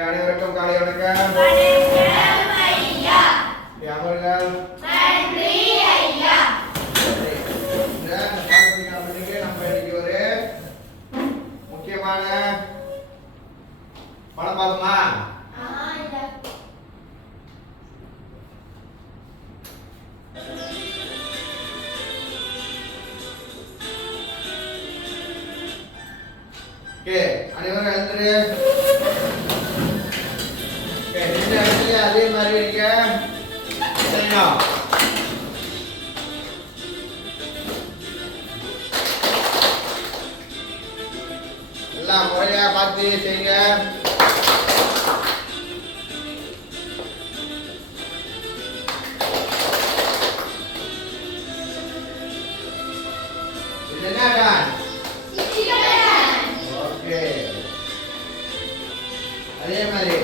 அனைவருக்கும் காலை வணக்கம். அமர்கள் நன்றி ஐயா. இந்த பாடத்தை நம்ம இன்னைக்கு ஒரு முக்கியமான படம் பார்ப்போமா? அனைவரும் எழுந்துரு. இந்த இடத்துல அதே மாதிரி நீங்க செய்யணும். எல்லாம் முறையா பார்த்து செய்யுங்க. இது என்ன டான்ஸ்? ஓகே, அதே மாதிரி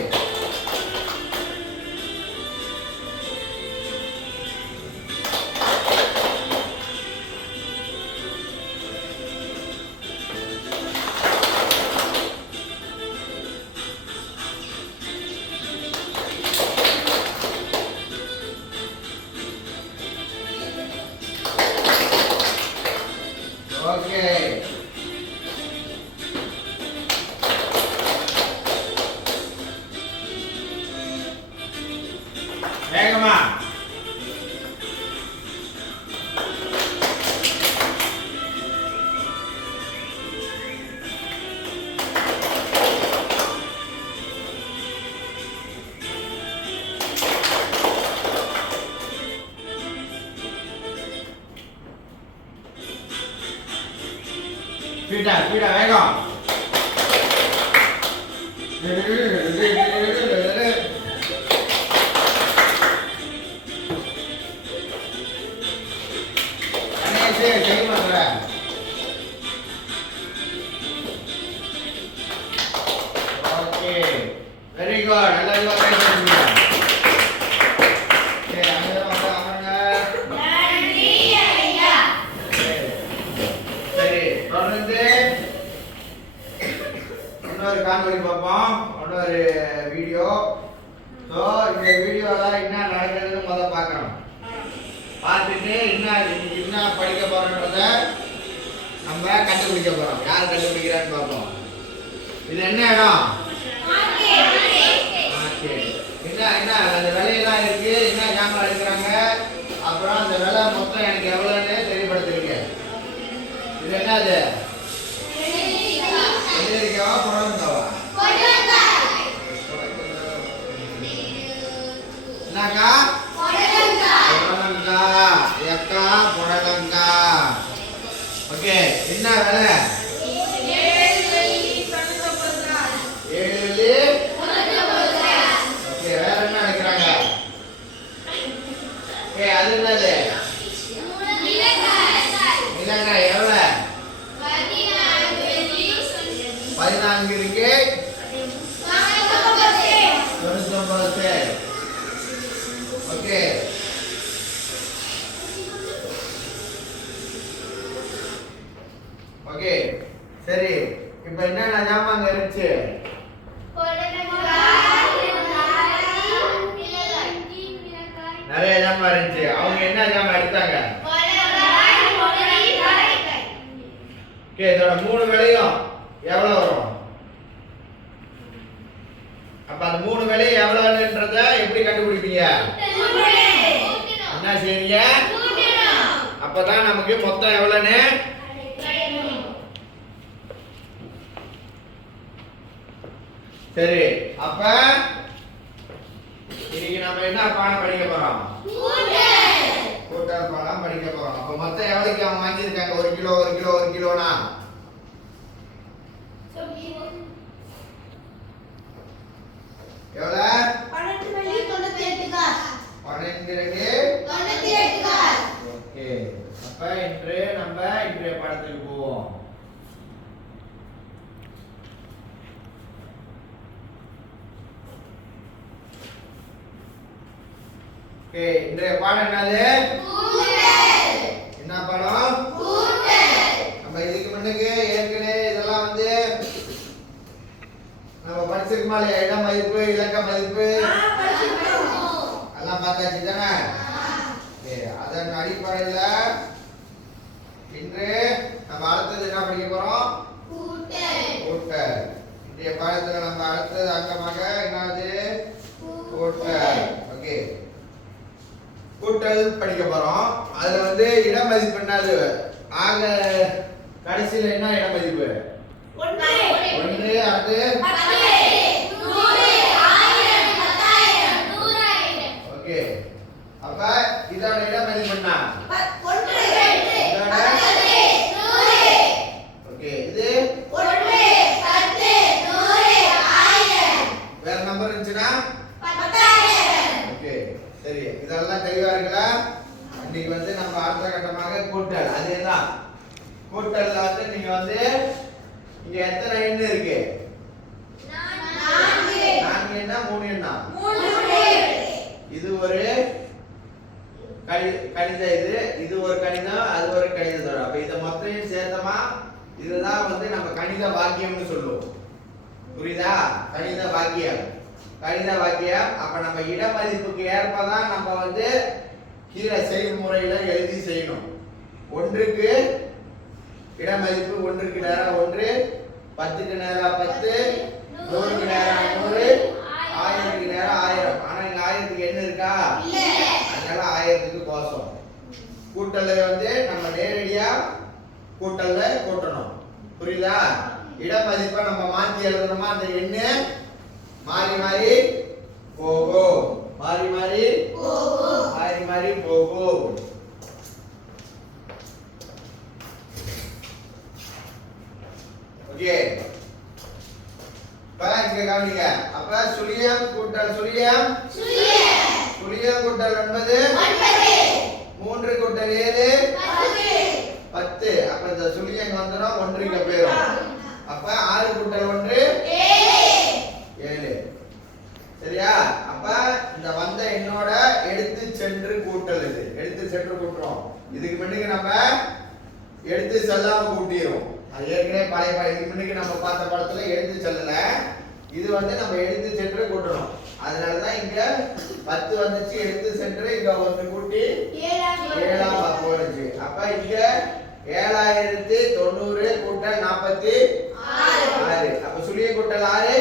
ஓகே. வேகமா ஸ்பீடா வேகம். Okay, very good. நல்லா ட்ரை பண்ணுங்க. சரி, தொடர்ந்து இன்னொரு காணொளி பார்ப்போம், இன்னொரு வீடியோ. ஸோ இந்த வீடியோவில் என்ன நடக்குதுன்னு முதல்ல பார்க்கணும். பார்த்துட்டு என்ன படிக்க போகிறோன்றத நம்ம கண்டுபிடிக்க போகிறோம். யார் கண்டுபிடிக்கிறான்னு பார்ப்போம். இது என்ன இடம்? என்ன அந்த விலையெல்லாம் இருக்கு, என்ன கேமரா எடுக்கிறாங்க, அப்புறம் அந்த விலை மொத்தம் எனக்கு எவ்வளோன்னு தெரியப்படுத்துறீங்க. இது என்னது? வெள்ளரிக்காவா புடலங்காவா? என்னக்கா? புடலங்கா. எக்கா புடலங்கா. ஓகே, என்ன விலை? 7 ஓகே, வேற என்ன எடுக்கிறாங்க? ஓகே, அது என்னது? மிளகாய் எவ்வளோ? 14 இருக்கு. 99. ஓகே, ஓகே, சரி. இப்போ என்னென்ன ஜாமான் இருந்துச்சு? நிறைய ஜாமான் இருந்துச்சு. அவங்க என்ன ஜாமான் எடுத்தாங்க? ஓகே, இதோட 3 விலையும் எவ்வளோ வரும்? அப்ப அந்த 3 விலை எவ்வளவுன்றத எப்படி கண்டுபிடிப்பீங்க? என்ன செய்றீங்க? அப்பதான் நமக்கு மொத்தம் எவ்வளவுன்னு. சரி, அப்ப இன்னைக்கு நம்ம என்ன பாடம் படிக்க போறோம்? கூட்டல் பாடம் படிக்க போறோம். அப்ப மொத்தம் எவ்வளவுக்கு அவங்க வாங்கியிருக்காங்க? 1 கிலோ 1 கிலோ 1 கிலோனா எவ்வளவு? 12 காசு. ஓகே, அப்ப இன்றைய பாடத்துக்கு போவோம். ஓகே, இன்றைய பாடம் என்னது? என்ன பாடம்? நம்ம இதுக்கு முன்னுக்கு ஏற்கனவே இதெல்லாம் நம்ம படிச்சிருக்குமா இல்லையா? இட மதிப்பு, இலக்க மதிப்பு எல்லாம் பார்த்தாச்சு தானே? அதன் அடிப்படையில இன்று நம்ம அடுத்தது என்ன படிக்க போறோம்? கூட்டல். இன்றைய பாடத்துல நம்ம அடுத்தது அங்கமாக என்னது? கூட்டல். ஓகே, கூட்டல் படிக்க போறோம். அதுல வந்து இட மதிப்பு என்னது? ஆக கடைசியில என்ன இட மதிப்பு? 1. அது ஓகே. அப்ப இதோட இட மதிப்பு என்ன? ஓகே, இது வேற நம்பர் இருந்துச்சுன்னா ஓகே சரி. இதெல்லாம் தெளிவா இருக்குல்ல? இன்னைக்கு வந்து நம்ம அடுத்த கட்டமாக கூட்டல். அதேதான் கூட்டல்ல வந்து நீங்க வந்து இங்க எத்தனை எண் இருக்கு? 4 எண்ணா 3 எண்ணா? இது ஒரு கணித, இது ஒரு கணிதம், அது ஒரு கணிதம். அப்ப இத மொத்தம் சேர்த்தமா இதுதான் வந்து நம்ம கணித வாக்கியம்னு சொல்லுவோம். புரியுதா? கணித வாக்கியம். கணித வாக்கியம். அப்ப நம்ம இட மதிப்புக்கு ஏற்பதான் நம்ம வந்து கீழே செயல்முறையில எழுதி செய்யணும். 1க்கு இட மதிப்பு 1க்கு நேரா 1, 10க்கு நேரா 10, 100க்கு நேரா 100, 1000க்கு நேரா 1000. ஆனா இங்க 1000க்கு என்ன இருக்கா? அதனால 1000க்கு கோசம். கூட்டல்ல வந்து நம்ம நேரடியா கூட்டல்ல கூட்டணும். புரியுதா? இட மதிப்பை நம்ம மாத்தி எழுதணுமா? அந்த எண்ணு மாறி மாறி போகும். மாறி மாறி போகும். ஓகே, இங்க கவனிங்க. அப்ப சுழியம் கூட்டல் சுழியம் கூட்டல் 9, 3 கூட்டல் 7 10. அப்ப இந்த சுழியம் வந்துடும், 1 இங்க போயிடும். அப்ப 6 கூட்டல் 1 7. சரியா? அப்ப இந்த வந்த எண்ணோட எடுத்து சென்று கூட்டல். இது எடுத்து சென்று கூட்டுறோம். இதுக்கு முன்னாடி நம்ம எடுத்து செல்லாம கூட்டிரோம். அது ஏற்கனவே பழைய இதுக்கு முன்னாடி நம்ம பார்த்த படத்துல எடுத்து செல்லல. இது வந்து நம்ம எடுத்து சென்று கூட்டணும். அதனாலதான் இங்க 10 வந்துச்சு, எடுத்து சென்று இங்க 1 கூட்டி 7ஆம் போனுச்சு. அப்ப இங்க 7090 கூட்டல் 46. அப்ப சுழிய கூட்டல் 6,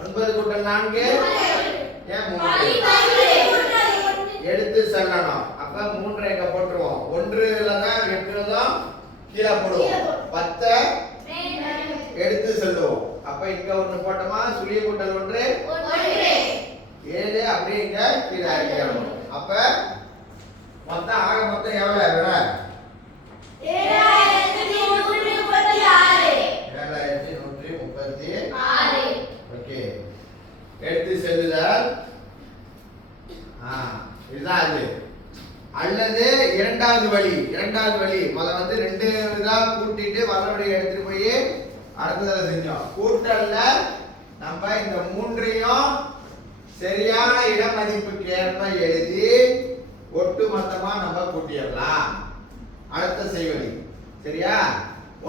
9 கூட்டல் 4 ஏன் 3 எடுத்து செல்லணும். அப்ப 3 எங்க போட்டுருவோம்? 1ல தான் 8ல தான் கீழே போடுவோம். 10 எடுத்து செல்லுவோம். அப்ப இங்க 1 போட்டோமா? சுழிய கூட்டல் 1 7 அப்படியே இங்க கீழே இறக்கிடணும். அப்ப மொத்தம் ஆக மொத்தம் எவ்வளவு விட? 7136. ஓகே, எடுத்து செல்லுதல். இதுதான் அது. அல்லது இரண்டாவது வழி. முத வந்து 2 இதா கூட்டிட்டு வலவடைய எடுத்துட்டு போய் அடுத்ததுல செஞ்சோம். கூட்டல்ல நம்ம இந்த 3ஐயும் சரியான இட மதிப்புக்கு ஏற்ப எழுதி ஒட்டு மொத்தமா நம்ம கூட்டிடலாம். அடுத்த செய்வழி. சரியா?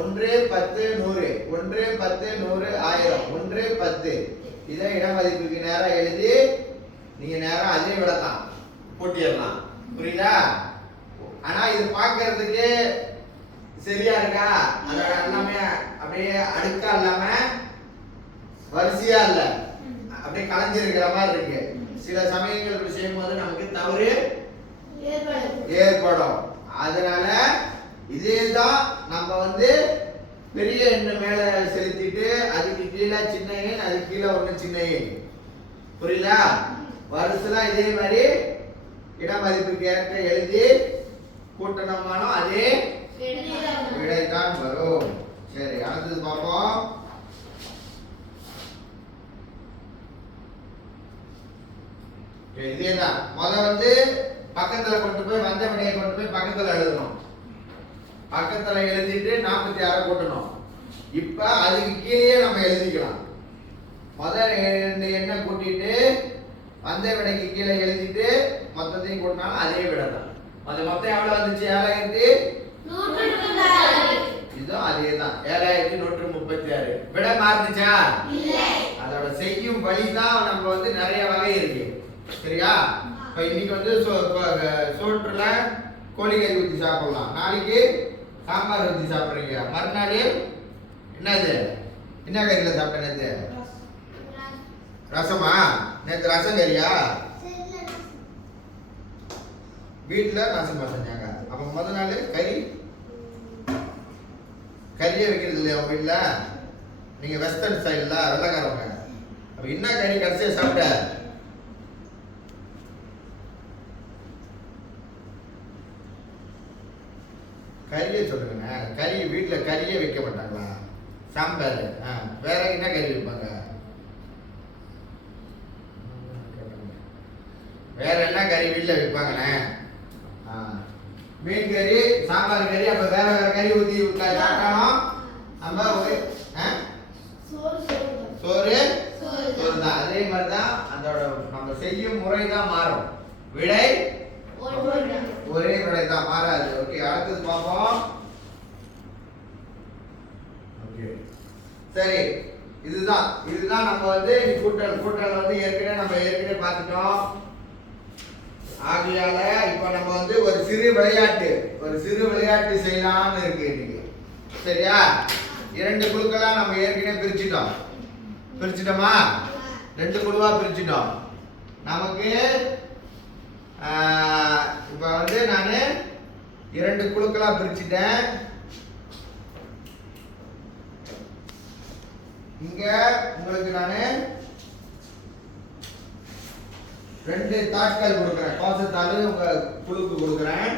1 10 100, 1 10 100 1000, 1 10. இதை இட மதிப்புக்கு நேரா எழுதி நீங்க நேரா அதே விடலாம் கூட்டிடலாம். புரியுதா? ஆனா இது பார்க்கிறதுக்கு சரியா இருக்கா? அது எல்லாமே அப்படியே அடுக்கா இல்லாம வரிசையா இல்ல, அப்படியே கலைஞ்சிருக்கிற மாதிரி இருக்கு. சில சமயங்கள் இப்படி செய்யும்போது நமக்கு தவறு ஏற்படும். அதனால இதேதான் நம்ம வந்து பெரிய எண்ணை மேல செலுத்திட்டு அதுக்கு கீழே சின்ன எண், அதுக்கு கீழே 1 சின்ன எண். புரியுதா? வரிசையா இதே மாதிரி இட மதிப்புக்கு ஏற்ற எழுதி கூட்டணுமானோ அதே விடைதான் வரும். சரி, அடுத்தது பார்ப்போம். இதேதான் முத வந்து பக்கத்துல கொண்டு போய் வந்த விடையை கொண்டு போய் பக்கத்துல எழுதணும். பக்கத்துல எழுதிட்டு 46 கூட்டணும். இப்ப அதுக்கு கீழே நம்ம எழுதிக்கலாம். முதல் 2 எண்ணை கூட்டிட்டு வந்த விடைக்கு கீழே எழுதிட்டு மொத்தத்தையும் கூட்டினாலும் அதே விடை தான். அது மொத்தம் எவ்வளவு வந்துச்சு? 7136. இதுவும் அதே தான், 7136. விடை மாறுச்சா? அதோட செய்யும் வழி தான் நம்ம வந்து நிறைய வகை இருக்கு. சரியா? இப்போ இன்னைக்கு வந்து சோற்றுல கோழிக்கறி ஊற்றி சாப்பிடலாம், நாளைக்கு சாம்பார் ஊற்றி சாப்பிட்றீங்க, மறுநாள் என்னது என்ன கறியில் சாப்பிட்ட நேற்று? ரசமா? நேற்று ரசம் கறியா? வீட்டில் ரசம் செஞ்சாங்க. அப்போ முதல் நாள் கறியே வைக்கிறது இல்லையா உங்க வீட்டில்? நீங்கள் வெஸ்டர்ன் ஸ்டைலில் வெள்ளைக்காரவங்க. அப்போ என்ன கறி கடைசியாக சாப்பிட்ட? கறியே சொல்லுங்க. கறி வீட்டில் கறியே வைக்க மாட்டாங்களா? சாம்பார். வேற என்ன கறி வைப்பாங்க? வேற என்ன கறி வீட்டில் வைப்பாங்கண்ணே? மீன் கறி, சாம்பார் கறி. அப்ப வேற வேற கறி ஊற்றி சாப்பிட்டாலும் நம்ம சோறு சோறு தான். அதே மாதிரி தான் அதோட நம்ம செய்யும் முறை தான் மாறும், விடை ஒரே விடை தான், மாறாது. ஓகே, அடுத்தது பார்ப்போம். ஓகே, சரி, இதுதான் நம்ம வந்து கூட்டல் வந்து ஏற்கனவே பார்த்துட்டோம். ஆகையால இப்ப நம்ம வந்து ஒரு சிறு விளையாட்டு செய்யலாம்னு இருக்கு இன்னைக்கு. சரியா? 2 குழுக்களா நம்ம ஏற்கனவே பிரிச்சிட்டோமா? 2 குழுவா பிரிச்சிட்டோம். நமக்கு இப்ப வந்து நானு 2 குழுக்களா பிரிச்சிட்டேன். இங்க உங்களுக்கு நானு 2 தாட்கள் கொடுக்குறேன். பாசத்தாள் உங்க குழுக்கு கொடுக்குறேன்.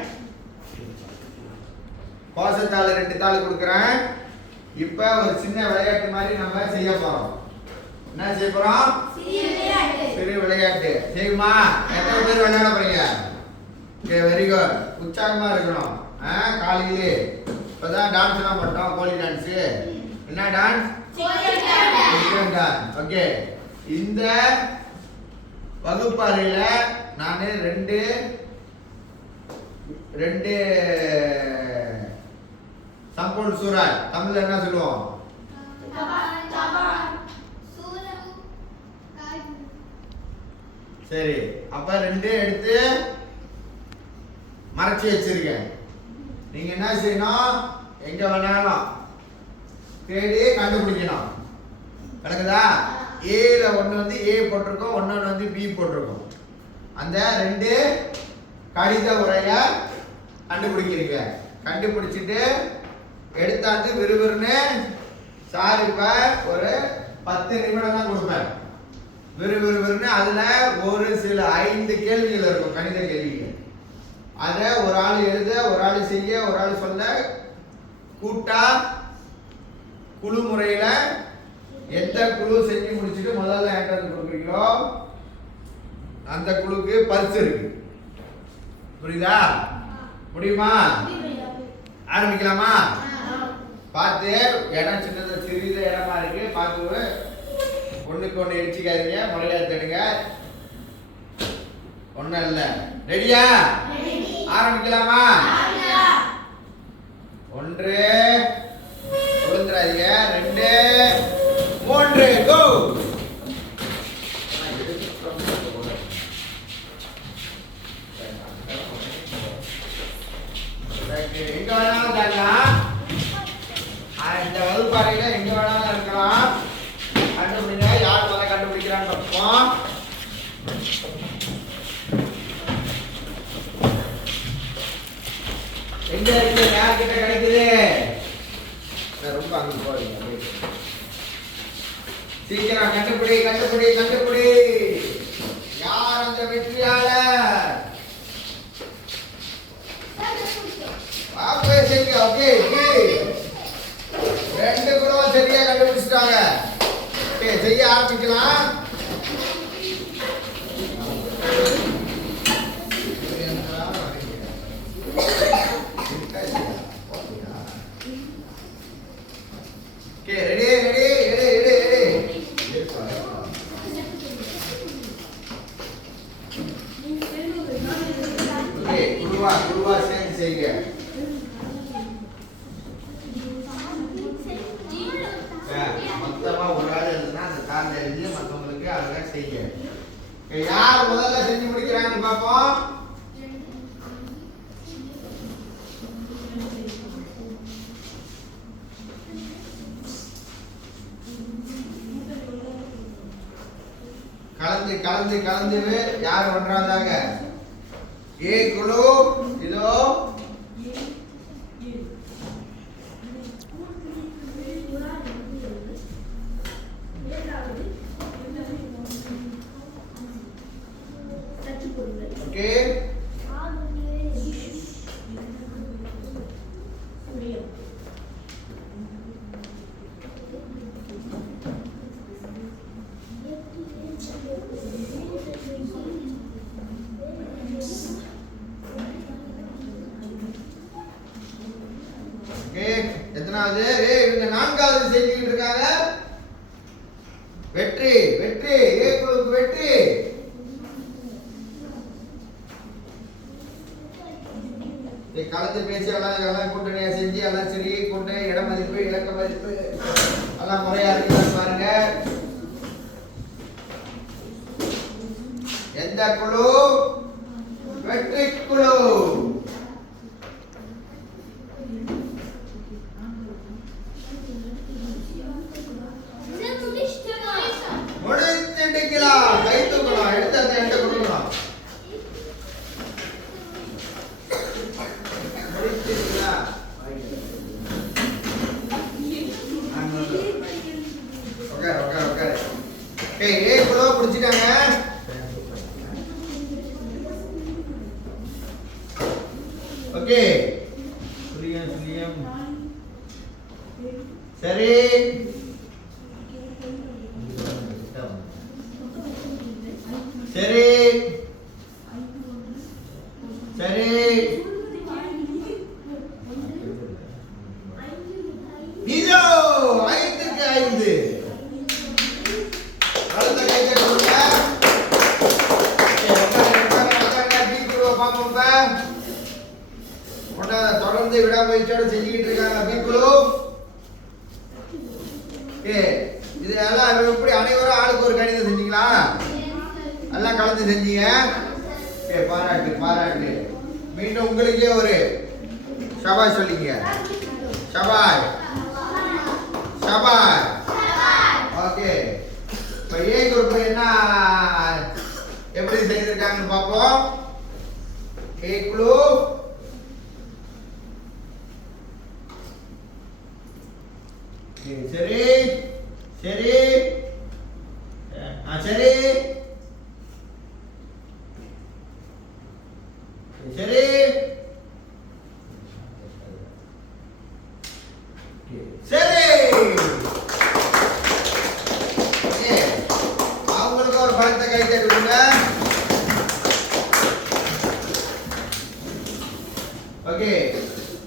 பாசத்தாள் 2 தாள் கொடுக்குறேன். இப்ப ஒரு சின்ன விளையாட்டு மாதிரி நம்ம செய்ய போறோம். என்ன செய்ய போறோம்? சிறு விளையாட்டு. செய்யுமா? எத்தனை பேர் விளையாட போறீங்க? Okay, very good. உற்சாகமா இருக்கணும். காலையிலே இப்பதான் டான்ஸ் எல்லாம் பண்ணோம். கோழி டான்ஸ். என்ன டான்ஸ்? டான்ஸ். ஓகே, இந்த வகுப்பறையில நான் 2 சம்பூர்ண சூறாய், தமிழ்ல என்ன சொல்லுவோம்? சரி, அப்ப 2 எடுத்து மறைச்சி வச்சிருக்கேன். நீங்க என்ன செய்யணும்? எங்க வேணாலும் தேடி கண்டுபிடிக்கணும். விளக்குதா? ஏல ஒன்று வந்து ஏ போட்டிருக்கோம், ஒன்னொன்று வந்து பி போட்டிருக்கோம். அந்த 2 கடித உரைய கண்டுபிடிக்கிறீங்க. கண்டுபிடிச்சிட்டு எடுத்தாந்து விறுவிறுன்னு சார் இப்ப ஒரு 10 நிமிடம் தான் கொடுப்பேன். விறுவிறுன்னு அதுல ஒரு சில 5 கேள்விகள் இருக்கும், கணித கேள்விகள். அதை ஒரு ஆள் எழுத, ஒரு ஆள் செய்ய, ஒரு ஆள் சொல்ல, கூட்டா குழு முறையில எந்த குழு செஞ்சு முடிச்சுட்டு முதல்ல ஏற்றது கொடுக்குறீங்களோ அந்த குழுக்கு பரிசு இருக்கு. புரியுதா? முடியுமா? ஆரம்பிக்கலாமா? பார்த்து, இடம் சிறிது இடமா இருக்கு, பார்த்து ஒண்ணுக்கு ஒண்ணு இடிச்சுக்காதீங்க, முறையா தேடுங்க. ஒண்ணும் இல்ல. ரெடியா? ஆரம்பிக்கலாமா? 1 விழுந்துறாதீங்க, 2 3 கோ. எங்க வேணாலும் தரலாம். இந்த வகுப்பறையில எங்க வேணாலும் இருக்கலாம். கண்டுபிடிங்க, யார் முதல்ல கண்டுபிடிக்கிறான்னு பார்ப்போம். எங்க இருக்கு? யார்கிட்ட கிடைக்குது? ரொம்ப அங்க போறீங்க. சீக்கிரம் கண்டுபிடி. யார் அந்த வெற்றியாளர்? ஓகே, 2 குழுவும் சரியா கண்டுபிடிச்சிட்டாங்க. செய்ய ஆரம்பிக்கலாம். குழுவா சேர்ந்து செய்யுங்க. மொத்தமா ஒரு ஆள் எழுதுனா அந்த காரணம் எழுதி மற்றவங்களுக்கு அழகா செய்ய. யார் முதல்ல செஞ்சு முடிக்கிறாங்கன்னு பார்ப்போம். கலந்து கலந்து கலந்து யார் பண்றாங்க? ஏ குழு இதோ ஓகே. எத்தனாவது? இவங்க நான்காவது செஞ்சுக்கிட்டு இருக்காங்க. வெற்றி வெற்றி, ஏ குழுவுக்கு வெற்றி. கலந்து பேசி எல்லாம் கூட்டணியா செஞ்சு எல்லாம் சரி கூட்டு இட மதிப்பு இலக்க மதிப்பு எல்லாம் முறையா இருக்குன்னு பாருங்க. எந்த குழு? வெற்றி குழு. முடிச்சிட்டீங்களா? கை தூக்கணும், எடுத்து அந்த எண்டை கொடுக்கணும். முடிச்சிட்டீங்களா? Okay okay okay. ஏ குழு முடிச்சிட்டாங்க. ஓகே. சுலியம் சுலியம். சரி. சரி சரி. இதோ 5க்கு 5. அடுத்த கையை கொடுங்க. தொடர்ந்து விடாமுயற்சியோட செஞ்சுக்கிட்டு இருக்காங்க பீப்புளு. இது எல்லாம் எப்படி அனைவரும் ஆளுக்கு ஒரு கணிதம் செஞ்சீங்களா? எல்லாம் கலந்து செஞ்சீங்க. பாராட்டு பாராட்டு. மீண்டும் உங்களுக்கே ஒரு ஷபாய் சொல்லிங்க. ஷபாய் ஷபாய். ஓகே. இப்போ ஏ குரூப் என்ன எப்படி செய்திருக்காங்கன்னு பார்ப்போம். ஏ குழு சரி சரி சரி சரி சரி. அவங்களுக்கு ஒரு பலத்தை கை தட்டுங்க. ஓகே.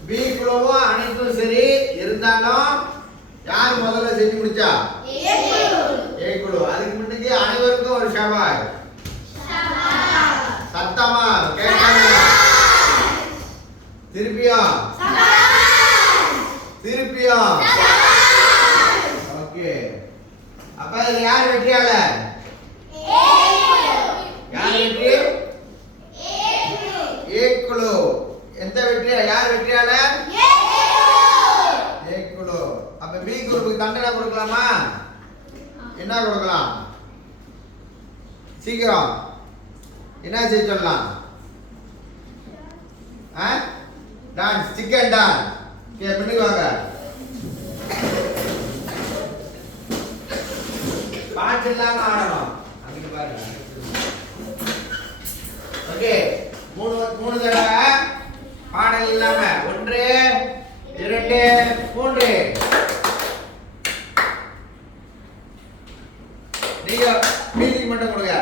பி குழுவும் அனைத்தும் சரி இருந்தாலும் யார் முதல்ல செஞ்சு முடிச்சா? ஏ குழு. அதுக்கு முன்னாடி அனைவருக்கும் ஒரு ஷபாய். சத்தமா கேட்காதீங்க. திருப்பியும் திருப்பியும். ஓகே. அப்ப இதுல யார் வெற்றியாளர்? யார் வெற்றி? ஏ குழு. எந்த வெற்றியா? யார் வெற்றியாளர்? ஏ குழு. அப்ப பி குரூப்புக்கு தண்டனை கொடுக்கலாமா? என்ன கொடுக்கலாம்? சீக்கிரம் என்ன செய்ய சொல்லலாம்? Dance, chicken dance. பண்ணுவாங்க. பாட்டு இல்லாம ஆடணும். அதுக்கு பாருங்க. ஓகே. மூணு தடவை பாடல் இல்லாம 1 2 3. நீங்க மியூசிக் மட்டும் கொடுங்க.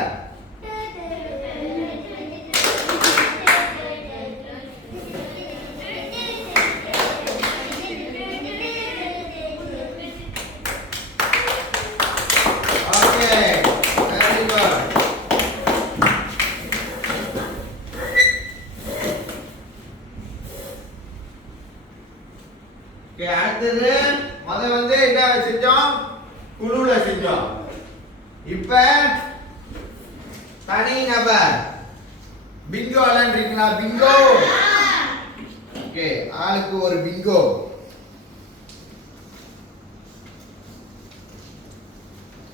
அடுத்தது வந்து என்ன செஞ்சோம்? குழுல செஞ்சோம். இப்ப தனி நபர் பிங்கோ விளையாண்டுருக்கீங்களா? பிங்கோ. ஓகே, ஆளுக்கு ஒரு பிங்கோ.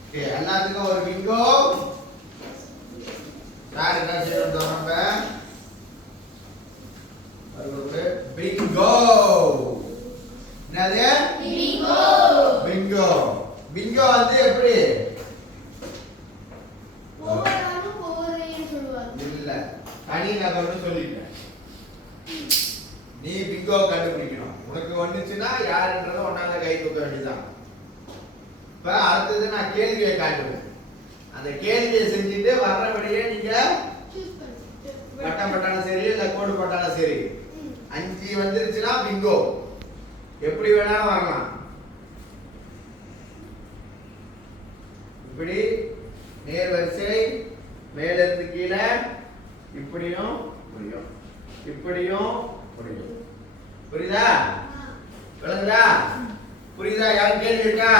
ஓகே, எல்லாத்துக்கும் ஒரு பிங்கோ. யார் என்ன செய்யறோம் நம்ம? பிங்கோ. என்னது? பிங்கோ. பிங்கோ. பிங்கோ வந்து எப்படி? இல்ல, தனி நபர்னு சொல்லிட்டேன். நீ பிங்கோ கண்டுபிடிக்கணும். உனக்கு வந்துச்சுன்னா யாருன்றத ஒன்னால கை தூக்க வேண்டியதுதான். இப்ப அடுத்தது நான் கேள்வியை காட்டுவேன். அந்த கேள்வியை செஞ்சுட்டு வர்றபடியே நீங்க வட்டம் பட்டாலும் சரி இல்ல கோடு பட்டாலும் சரி 5 வந்துருச்சுன்னா பிங்கோ. எப்படி வேணாலும் வரலாம். இப்படி நேர் வரிசை மேல இருந்து கீழே இப்படியும் முடியும், இப்படியும் முடியும். புரியுதா? விளங்குதா? புரியுதா? யாரும் கேள்வி இருக்கா?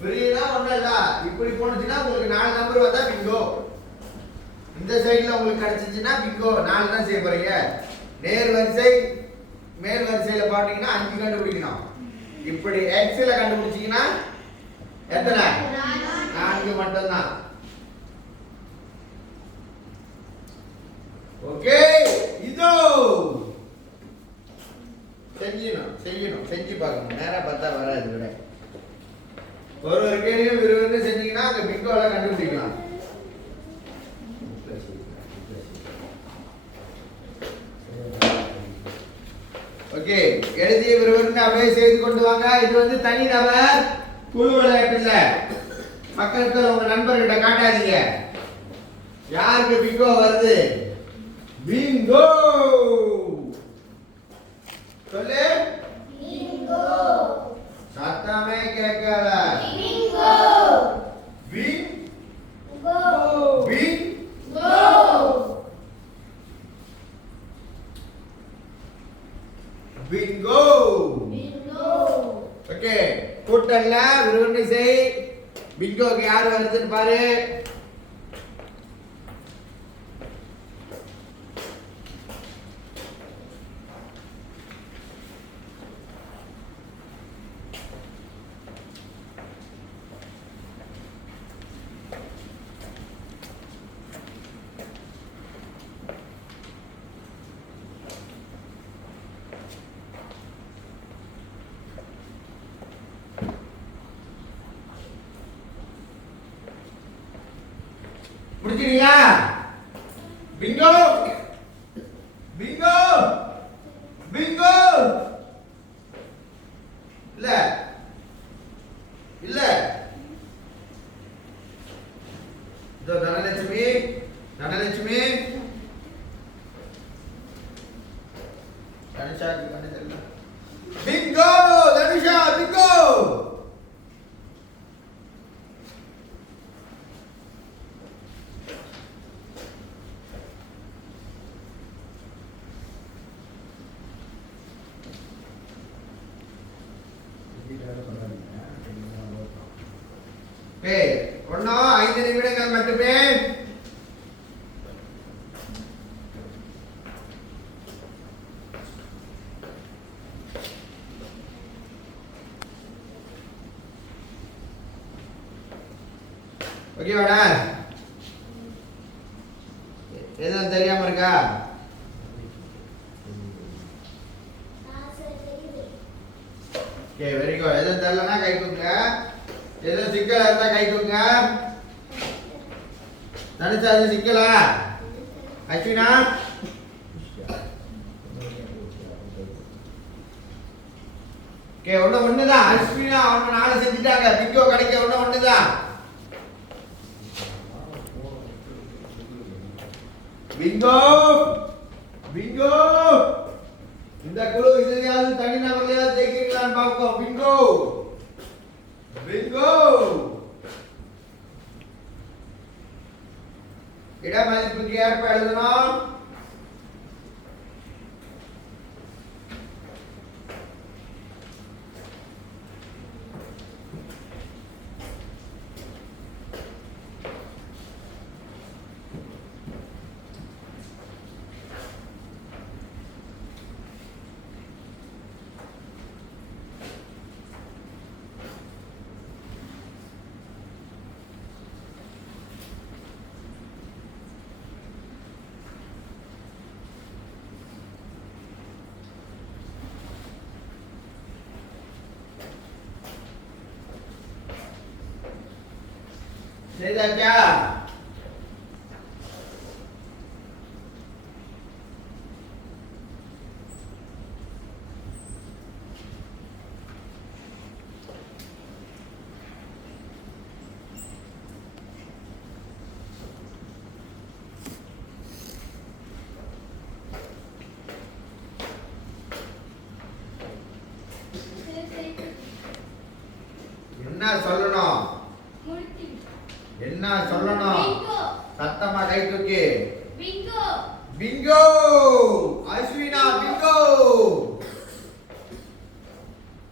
ஃப்ரீனா ஒண்ணும் இல்ல. இப்படி போனுச்சுன்னா உங்களுக்கு 4 நம்பர் வந்தா பிங்கோ. இந்த சைடுல உங்களுக்கு கிடைச்சிச்சுன்னா பிங்கோ. 4 தான் செய்ய போறீங்க. நேர் வரிசை மேல் வரிசையில பாத்தீங்கன்னா 5 கண்டுபிடிக்கணும். இப்படி எக்ஸ்ல கண்டுபிடிச்சீங்கன்னா எத்தனை? 4 மட்டும் தான். ஓகே, இதோ செய்யணும் செஞ்சு பார்க்கணும். நேரா பார்த்தா வராது. விட ஒரு கேள்வியும் விறுவிறுன்னு செஞ்சீங்கன்னா அந்த பிங்கோல கண்டுபிடிக்கலாம். ஓகே, எழுதிய விறுவிறுன்னு அப்படியே செய்து கொண்டு வாங்க. இது வந்து தனி நபர் குழு விளையாட்டு இல்ல. பக்கத்துல உங்க நண்பர்கிட்ட காட்டாதீங்க. யாருக்கு பிங்கோ வருது? பிங்கோ சொல்லு. பிங்கோ. சத்தமே கேட்கல. Bingo. Bingo. Bingo. Bingo. Bingo. Okay, கூட்டல்ல விறுவிறுன்னு செய். பிங்கோக்கு யார் வருதுன்னு பாரு. முடிச்சிட்டீங்களா? பிங்கோ. பிங்கோ. பிங்கோ. இல்ல இல்ல. இதோ தனலட்சுமி. தனலட்சுமி தனுஷாக்கு கண்ணு தெரியல. பிங்கோ. தனுஷா பிங்கோ. ஒன்னும் 5 நிமிடங்கள் மட்டுமே. ஓகேவாடா? எதுவும் தெரியாம இருக்கா? Okay, very good. எதுவும் தெரியலன்னா கை தூக்குங்க. எதுவும் சிக்கலா இருந்தா கை தூக்குங்க. தனுஷா எதுவும் சிக்கலா? அஸ்வினா? ஓகே, ஒண்ணுதான். அஸ்வினா அவங்க 4 செஞ்சுட்டாங்க. பிங்கோ கிடைக்க ஒண்ணுதான். பிங்கோ. பிங்கோ. இந்த குழு இதுலயாவது தனி நபர்லயாவது ஜெயிக்கிறீங்களான்னு பார்ப்போம். பிங்கோ. பிங்கோ. இடமதிப்புக்கு ஏற்ப எழுதணும். செய்தாச்சா? என்ன சொல்லணும்? என்ன சொல்லணும்? சத்தமா கை தூக்கி. பிங்கோ. அஸ்வினா பிங்கோ.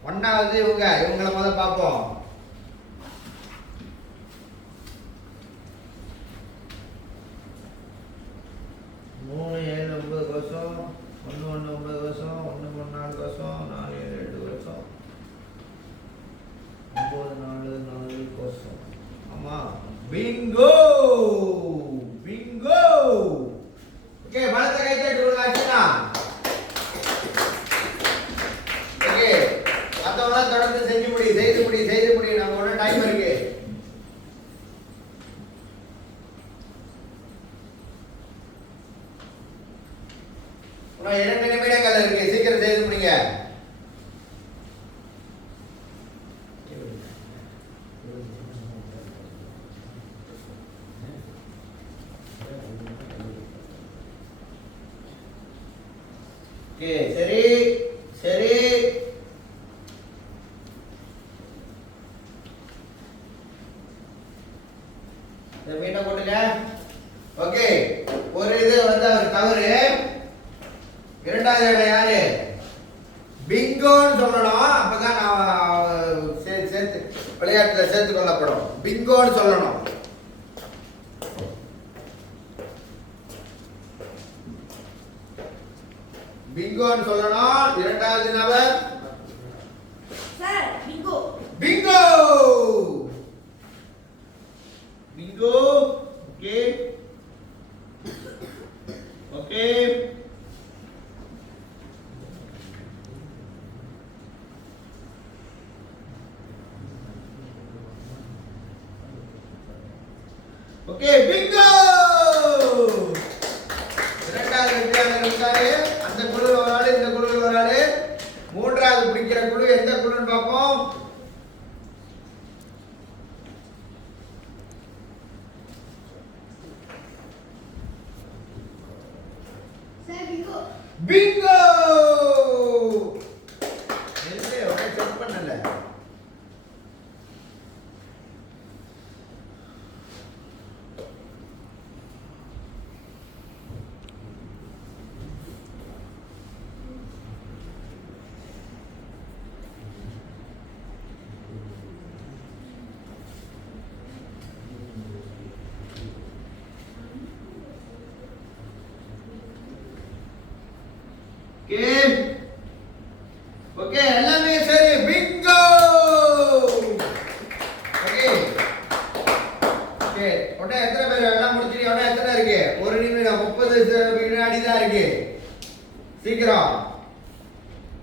ஒண்ணாவது இவங்கள முதல்ல பாப்போம். மூணு 7 9 வருஷம் 1 1 9 வருஷம் 1 3 4 வருஷம் 4 7 8 வருஷம் 9 4 4 வருஷம். ஆமா பிங்கோ. பிங்கோ. ஓகே பலத்த கை தட்டி விடுங்க. ஓகே மத்தவங்க தொடர்ந்து செய்து முடி நம்ம ஒரு டைம் இருக்கு. இன்னும் 2 நிமிடங்கள் இருக்கு. சீக்கிரம் செய்து முடிங்க. ஓகே சரி சரி. இந்த மீனை போட்டுங்க. ஓகே ஒரு இது வந்து அவர் தவறு. இரண்டாவது இடம் யாரு? பிங்கோன்னு சொல்லணும். அப்பதான் நான் சேர்த்து விளையாட்டுல சேர்த்து கொள்ளப்படும். பிங்கோன்னு சொல்லணும். பிங்கோன்னு சொல்லணும். இரண்டாவது நபர் sir Bingo. Bingo. Bingo. Okay okay. Okay Bingo. இரண்டாவது வெற்றியாளர் இருக்காரு. அந்த குழுவில் ஒரு ஆளு, இந்த குழுவில் ஒரு ஆளு. மூன்றாவது பிடிக்கிற குழு எந்த குழுன்னு பார்ப்போம். Sir Bingo. பிங்கோ. எல்லே ஒரே செக் பண்ணல. ஓகே ஓகே எல்லாமே சரி. பிங்கோ. Okay okay. உடனே எத்தனை பேர் எல்லாம் முடிச்சிட்டு உடனே எத்தனை இருக்கு? 1 நிமிடம் 30 வினாடி தான் இருக்கு. சீக்கிரம்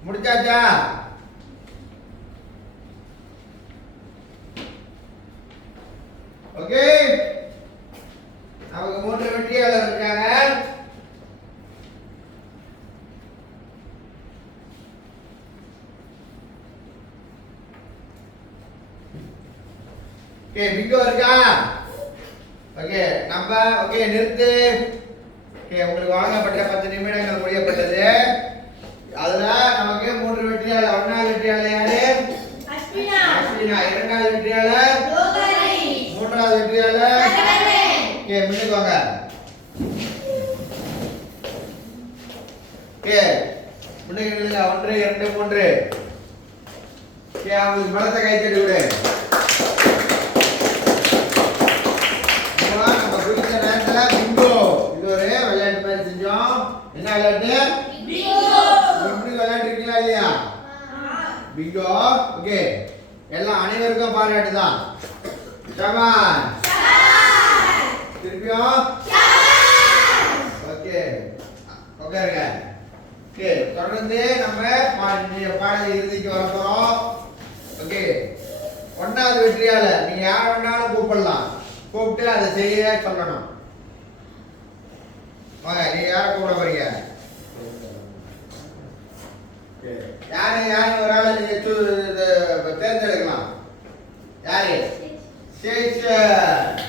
முடிச்சாச்சா? ஓகே நமக்கு 3 வெற்றியாளர் இருக்காங்க. ஓகே பிங்கோ இருக்கா? ஓகே நம்ம ஓகே நிறுத்து. ஓகே உங்களுக்கு வழங்கப்பட்ட 10 நிமிடங்கள் முடியப்பட்டது. அதுல நமக்கு 3 வெற்றியாளர். ஒன்றாவது வெற்றியாளர் யாரு? அஸ்வினா. அஸ்வினா. இரண்டாவது வெற்றியாளர் யோகரி. மூன்றாவது வெற்றியாளர் சரவணே. ஓகே முன்னுக்கு வாங்க. ஓகே முன்னுக்கு நில்லுங்க. 1 2 3. ஓகே அவங்களுக்கு பலத்த கை தட்டி விடு. நம்ம குறித்த நேரத்துல பிங்கோ இது ஒரு விளையாட்டு மாதிரி செஞ்சோம். என்ன விளையாட்டு? பிங்கோ. எப்படி விளையாண்டுருக்கீங்களா இல்லையா? பிங்கோ. ஓகே எல்லாம் அனைவருக்கும் பாராட்டு தான். சபாஷ். திருப்பியும் ஓகே உட்காருங்க. ஓகே தொடர்ந்து நம்ம பாடல் இறுதிக்கு வர போறோம். ஓகே ஒன்னாவது வெற்றியாளர் நீங்க யார் வேணாலும் கூப்பிடலாம். கூப்பிட்டு அதை செய்ய சொல்லணும். வாங்க, நீ யாரை கூப்பிட போறீங்க? யாரு ஒரு ஆளை நீங்க தேர்ந்தெடுக்கலாம். யாரு? சேஷன்.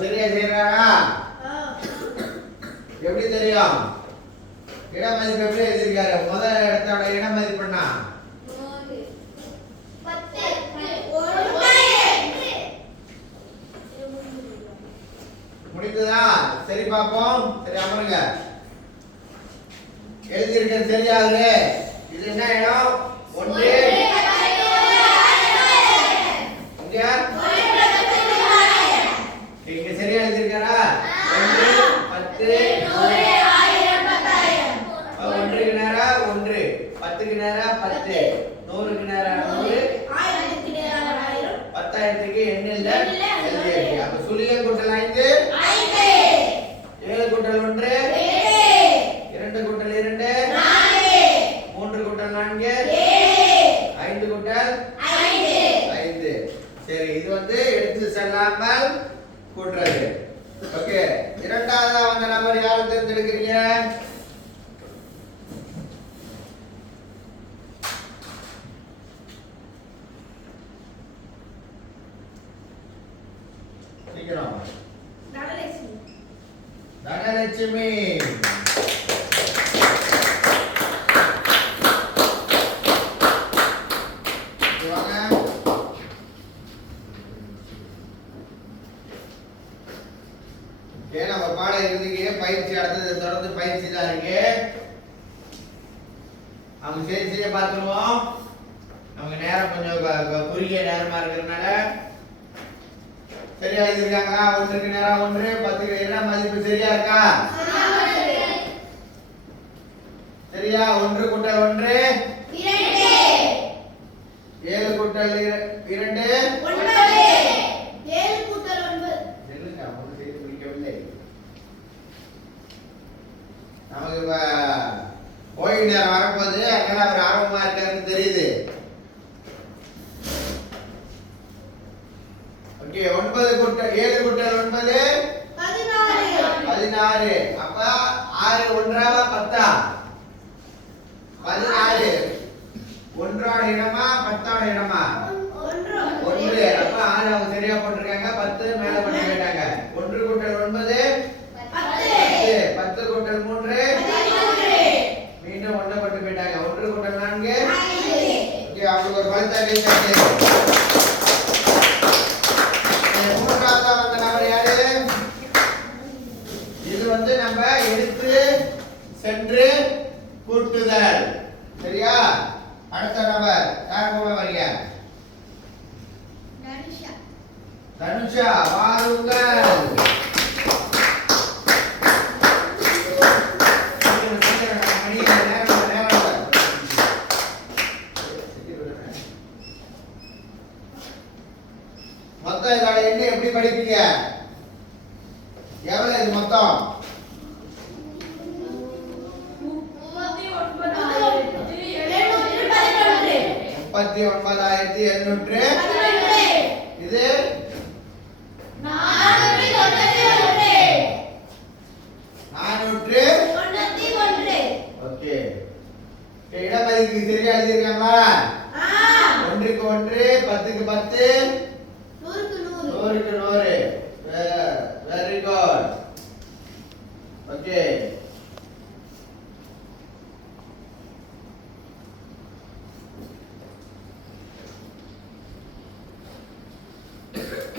சரியா செய்யறாரா? எப்படி தெரியும்? இட மதிப்பு எப்படி எழுதிருக்காரு? முதல் இடத்தோட இட மதிப்பு என்ன? முடிந்ததா? சரி பாப்போம். சரி அமருங்க. எழுதியிருக்க சரியாகுது. இது என்ன இடம்? 1 இங்க சரியா எழுதிருக்காரா? 1 10 1க்கு நேரா 1 10க்கு நேரா 10 100க்கு நேரா 100 10,000க்கு எண் இல்ல எழுதியாச்சு. அப்ப சுழியம் கூட்டல் 5 7 கூட்டல் 1 2 கூட்டல் 2 3 கூட்டல் 4 5 கூட்டல் 5. சரி, இது வந்து எடுத்து செல்லாமல் கூட்டுறது. ஓகே, இரண்டாவது வந்த நம்பர் யாரை தேர்ந்தெடுக்கிறீங்க? சீக்கிரம். தனலட்சுமி. நம்ம பாட இறுதிக்கு பயிற்சி அடுத்தது தொடர்ந்து பயிற்சி தான் இருக்கு. அவங்க செய்ய பார்த்துருவோம். நமக்கு நேரம் கொஞ்சம் குறுகிய நேரமா இருக்கிறதுனால சரியா எழுதிருக்காங்க. 1க்கு நேரா 1 10க்கு என்ன மதிப்பு சரியா இருக்கா? சரியா? 1 கூட்டல் 1 7 கூட்டல் 2 நமக்கு ஓய்வு நேரம் வரப்போகுது. அதனால அவர் ஆர்வமா இருக்காருன்னு தெரியுது. ஓகே, 9 கூட்டல் 7 கூட்டல் 9 16. அப்ப 6 ஒன்றாவா 10ஆ? 16 ஒன்றோட இடமா 10ஓட இடமா? 1. அப்ப 6 அவங்க சரியா போட்டிருக்காங்க. 10 மேல பண்ணி போயிட்டாங்க. 1 கூட்டல் 9 10 10 கூட்டல் 3 மீண்டும் 1 போட்டு போயிட்டாங்க. 1 கூட்டல் 4 ஓகே, அவங்களுக்கு ஒரு பலத்த கைத்தட்டு. மூன்றாவதா வந்த நபர் யாரு? இது வந்து நம்ம எடுத்து சென்று கூட்டுதல். சரியா? அடுத்த நபர் யார் கூட வரீங்க? தனுஷா, வாருங்கள். மொத்தம் இதோட எண்ணை எப்படி படிப்பீங்க? எவ்வளவு இது மொத்தம்? 39,700. இது 491. ஓகே, இடமதிப்பு சரியா எழுதிருக்காங்களா? 1க்கு 1 10க்கு 10 100க்கு 100. Very good. ஓகே,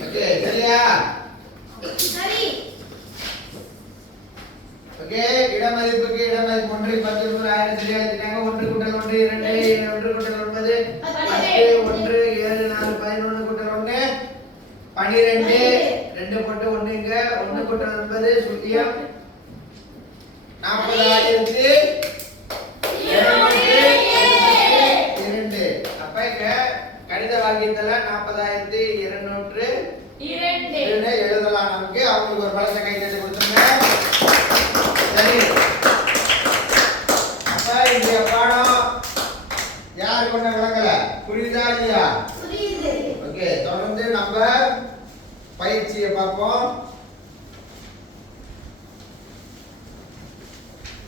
ஓகே சரியா? சரி. மதிப்புக்கு இட மதிப்பு 1 10 100 1000 சரியா எழுதிட்டாங்க. 1 கூட்டல் 1 2 1 கூட்டல் 9 10 1 7 4 11 கூட்டல் 1 12 2 போட்டு 1 இங்க 1 கூட்டல் 9 சுத்தியம் 40,202. அப்ப இங்க கணித வாக்கியத்துல 40,202 எழுதலாம். நமக்கு அவங்களுக்கு ஒரு பலத்தை கை தட்டி கொடுத்துருங்க. சரி, அப்ப இந்த பாடம் யார் கொண்ட விளக்கல புரியுதா இல்லையா? ஓகே, தொடர்ந்து நம்ம பயிற்சியை பார்ப்போம்.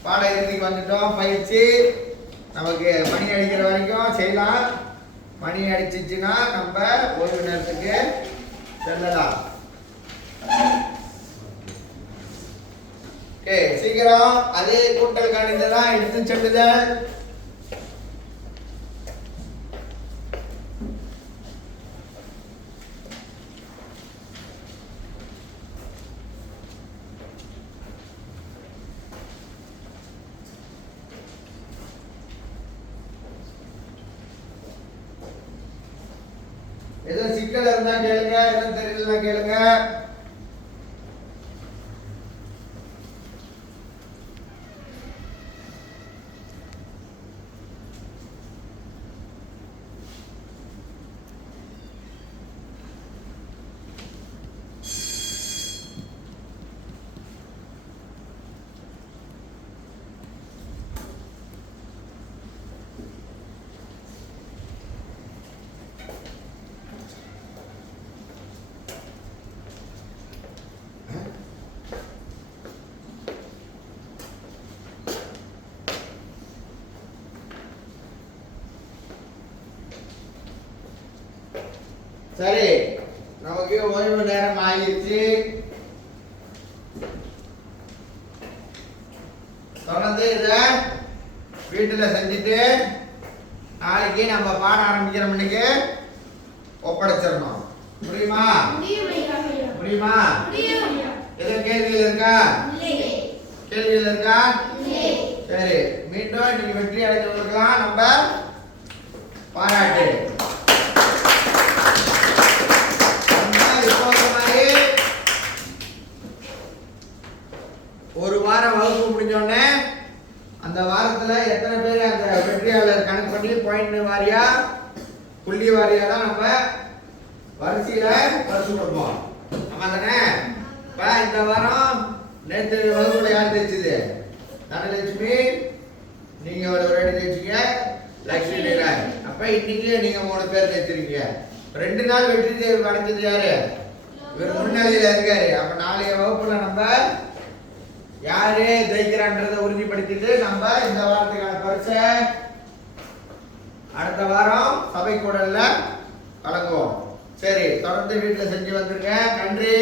பாட இறுதிக்கு வந்துட்டோம். பயிற்சி நமக்கு மணி அடிக்கிற வரைக்கும் செய்யலாம். மணி அடிச்சிச்சுன்னா நம்ம ஓய்வு நேரத்துக்கு செல்லலாம். சீக்கிரம் அதே கூட்டல் கணிதம் எடுத்து செல்லுதல். ஏதோ சிக்கல் இருந்தா கேளுங்க, எதுவும் தெரியலன்னா கேளுங்க. சரி, நமக்கு ஓய்வு நேரம் ஆகிடுச்சு. தொடர்ந்து இத வீட்டுல செஞ்சுட்டு நாளைக்கு நம்ம பாடம் ஆரம்பிக்கிற மணிக்கு ஒப்படைச்சிடணும். முடியுமா? முடியுமா? ஏதோ கேள்விகள் இருக்கா? கேள்விகள் இருக்கா? சரி, மீண்டும் இன்னைக்கு வெற்றி அடைந்தவர்களுக்கெல்லாம் நம்ம பாராட்டு. ஒரு வாரம் வகுப்பு முடிஞ்சோடனே அந்த வாரத்துல எத்தனை பேர் அந்த வெற்றியாளர் கணக்கு பண்ணி பாயிண்ட் வாரியா புள்ளி வாரியா தான் நம்ம வரிசையில பரிசு கொடுப்போம். ஆமா தானே? இப்ப இந்த வாரம் நேற்று வகுப்புல யார் ஜெயிச்சது? தனலட்சுமி, நீங்க ஒரு ரெண்டு ஜெயிச்சீங்க, லட்சுமி நீராய். அப்ப இன்னைக்கு நீங்க 3 பேர் ஜெயிச்சிருக்கீங்க. 2 நாள் வெற்றி தேர்வு அடைஞ்சது யாரு? இவர் முன்னிலையில இருக்காரு. அப்ப நாளைய வகுப்புல நம்ம யாரு ஜெயிக்கிறான்றதை உறுதிப்படுத்திட்டு நம்ம இந்த வாரத்துக்கான பரிசை அடுத்த வாரம் சபை கூடல்ல வழங்குவோம். சரி, தொடர்ந்து வீட்டுல செஞ்சு வந்துருங்க. நன்றி.